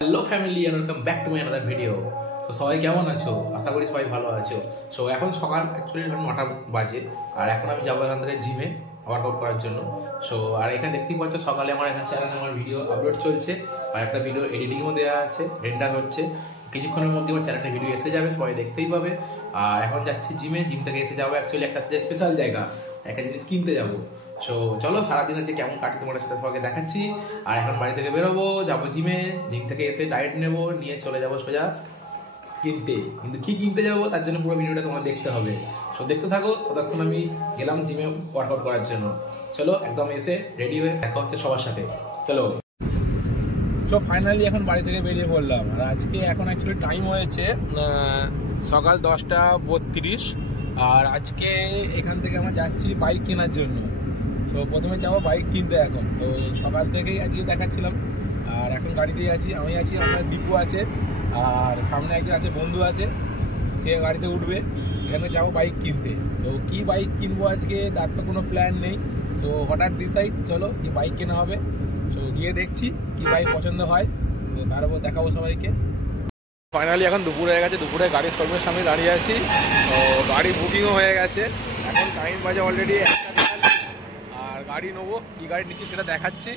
Hello family and welcome back to my another video. তো সবাই কেমন আছো? আশা করি সবাই ভালো আছো। সো এখন সকাল অ্যাকচুয়ালি 9টা বাজে আর এখন আমি যাবো এখান থেকে জিমে ওয়ার্কআউট করার জন্য। সো আর এখানে দেখতেই পাচ্ছ সকালে আমার এখানে চ্যানেলে আমার ভিডিও আপলোড চলছে আর একটা ভিডিও এডিটিংও দেওয়া আছে, রেন্ডার হচ্ছে। কিছুক্ষণের মধ্যে আমার চ্যানেলে ভিডিও এসে যাবে, সবাই দেখতেই পাবে। আর এখন যাচ্ছি জিমে, জিম থেকে এসে যাবো অ্যাকচুয়ালি একটা স্পেশাল জায়গা, একটা জিনিস কিনতে যাবো। সো চলো সারাদিন যে কেমন কাটে তোমার সাথে সবাইকে দেখাচ্ছি। আর এখন বাড়ি থেকে বেরোবো, যাবো জিমে, জিম থেকে এসে ডায়েট নেবো, নিয়ে চলে যাবো সোজা কিনতে। কিন্তু কি কিনতে যাবো তার জন্য পুরো ভিডিওটা তোমার দেখতে হবে। সো দেখতে থাকো, ততক্ষণ আমি গেলাম জিমে ওয়ার্কআউট করার জন্য। চলো একদম এসে রেডি হয়ে দেখা হচ্ছে সবার সাথে, চলো। সো ফাইনালি এখন বাড়ি থেকে বেরিয়ে পড়লাম। আর আজকে এখন অ্যাকচুয়ালি টাইম হয়েছে সকাল 10:32। আর আজকে এখান থেকে আমরা যাচ্ছি বাইক কেনার জন্য। তো প্রথমে যাবো বাইক কিনতে। এখন তো সকাল থেকেই আজকে দেখাচ্ছিলাম। আর এখন গাড়িতেই আছি, আমি আছি, আমার দীপু আছে, আর সামনে একজন আছে, বন্ধু আছে, সে গাড়িতে উঠবে। এখানে যাবো বাইক কিনতে। তো কি বাইক কিনবো আজকে তার তো কোনো প্ল্যান নেই। তো হঠাৎ ডিসাইড, চলো কি বাইক কেনা হবে। তো গিয়ে দেখছি কি বাইক পছন্দ হয়, তো তার উপর দেখাবো সবাইকে। ফাইনালি এখন দুপুর হয়ে গেছে, দুপুরে গাড়ির শোরুমের সামনে দাঁড়িয়ে আছি। তো গাড়ি বুকিংও হয়ে গেছে, এখন টাইম বাজে অলরেডি 1:43। আর গাড়ি নেবো, কী গাড়ি নিচ্ছি সেটা দেখাচ্ছি।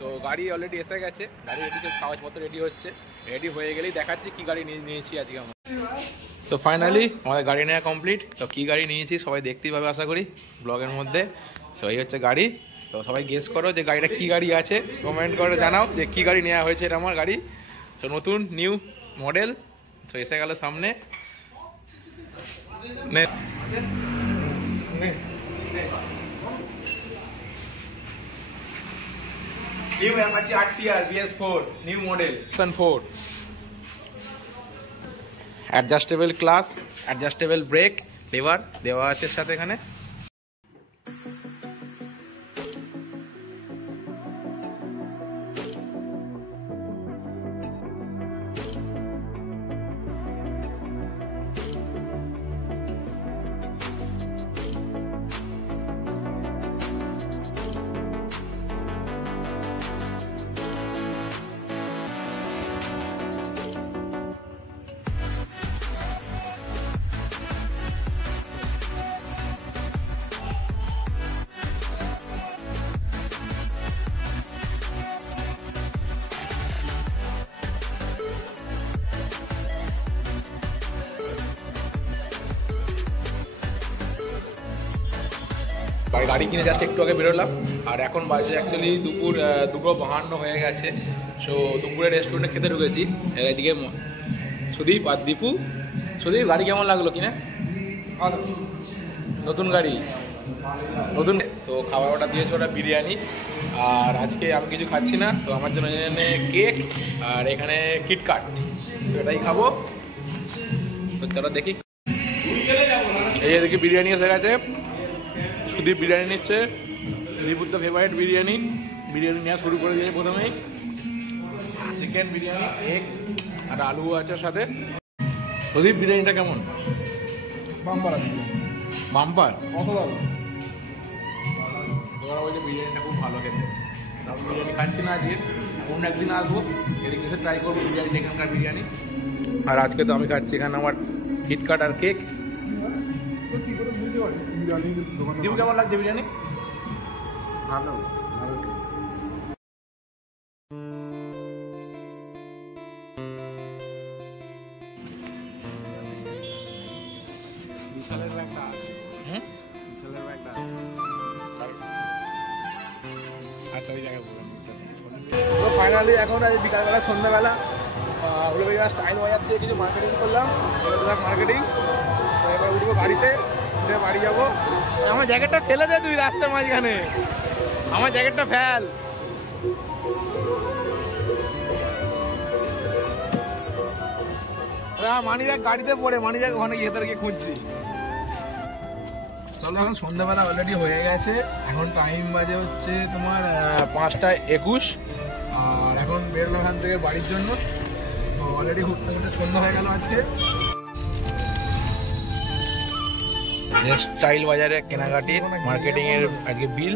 তো গাড়ি অলরেডি এসে গেছে, গাড়ি রেডি, কাগজপত্র রেডি হচ্ছে, রেডি হয়ে গেলেই দেখাচ্ছি কী গাড়ি নিয়েছি আজকে আমরা। তো ফাইনালি আমাদের গাড়ি নেওয়া কমপ্লিট। তো কী গাড়ি নিয়েছি সবাই দেখতেই পাবে আশা করি ব্লগের মধ্যে। তো এই হচ্ছে গাড়ি। তো সবাই গেস করো যে গাড়িটা কী গাড়ি আছে, কমেন্ট করে জানাও যে কী গাড়ি নেওয়া হয়েছে। এটা আমার গাড়ি, তো নতুন নিউ মডেল। তো এসে গেল সামনে। New Apache RTR BS4 new model version 4। Adjustable clutch, adjustable brake, lever দেওয়া আছে সাথে এখানে। গাড়ি কিনে যাচ্ছে, একটু আগে বেরোলাম। আর এখন বাজে অ্যাকচুয়ালি দুপুর 2:52 হয়ে গেছে। সো দুপুরে রেস্টুরেন্টে খেতে ঢুকেছি। এদিকে সুদীপ আর দীপু। সুদীপ, গাড়ি কেমন লাগলো কিনে? নতুন গাড়ি, নতুন। তো খাবার অর্ডার দিয়েছে ওটা বিরিয়ানি। আর আজকে আমি কিছু খাচ্ছি না, তো আমার জন্য এখানে কেক আর এখানে কিটকাট, তো এটাই খাবো। তো চলো দেখি। এই এদিকে বিরিয়ানি এসে গেছে, সুদীপ বিরিয়ানি নিচ্ছে। দীপুর তো ফেভারিট বিরিয়ানি, বিরিয়ানি নেওয়া শুরু করে দিয়েছে প্রথমেই। চিকেন বিরিয়ানি, এগ আর আলু আছে সাথে। সুদীপ, বিরিয়ানিটা কেমন? বাম্পার আছে, বাম্পার। অসাধারণ। তোমরা বলছে বিরিয়ানিটা খুব ভালো খেতে। আমি বিরিয়ানি খাচ্ছি না আজকে, অন্য একদিন আসবো, এদিকে এসে ট্রাই করবো বিরিয়ানি, এখানকার বিরিয়ানি। আর আজকে তো আমি খাচ্ছি এখানে আমার কিটকাট আর কেক। দীপু, কেমন লাগছে বিরিয়ানি? ভালো ভালো। বিশালের ব্যাগটা আছে, বিশালের ব্যাগটা আছে। আচ্ছা, ওই জায়গায় বললাম। তো ফাইনালি এখন আজ বিকালবেলা, সন্ধ্যাবেলা হলো স্টাইল বাজার থেকে কিছু মার্কেটিং করলাম, মার্কেটিং। তো এবার উঠবো গাড়িতে, উঠে বাড়ি যাবো। আমার জ্যাকেটটা ফেলে দে তুই রাস্তার মাঝখানে, আমার জ্যাকেটটা ফেল। মানি ব্যাগ গাড়িতে পড়ে, মানি ব্যাগ ওখানে গিয়ে তাদেরকে খুঁজছি। চলো, এখন সন্ধ্যাবেলা অলরেডি হয়ে গেছে। এখন টাইম বাজে হচ্ছে তোমার 5:21। আর এখন বেরোলো এখান থেকে বাড়ির জন্য। তো অলরেডি সন্ধ্যা হয়ে গেল আজকে। স্টাইল বাজারে কেনাকাটির মার্কেটিং এর আজকে বিল।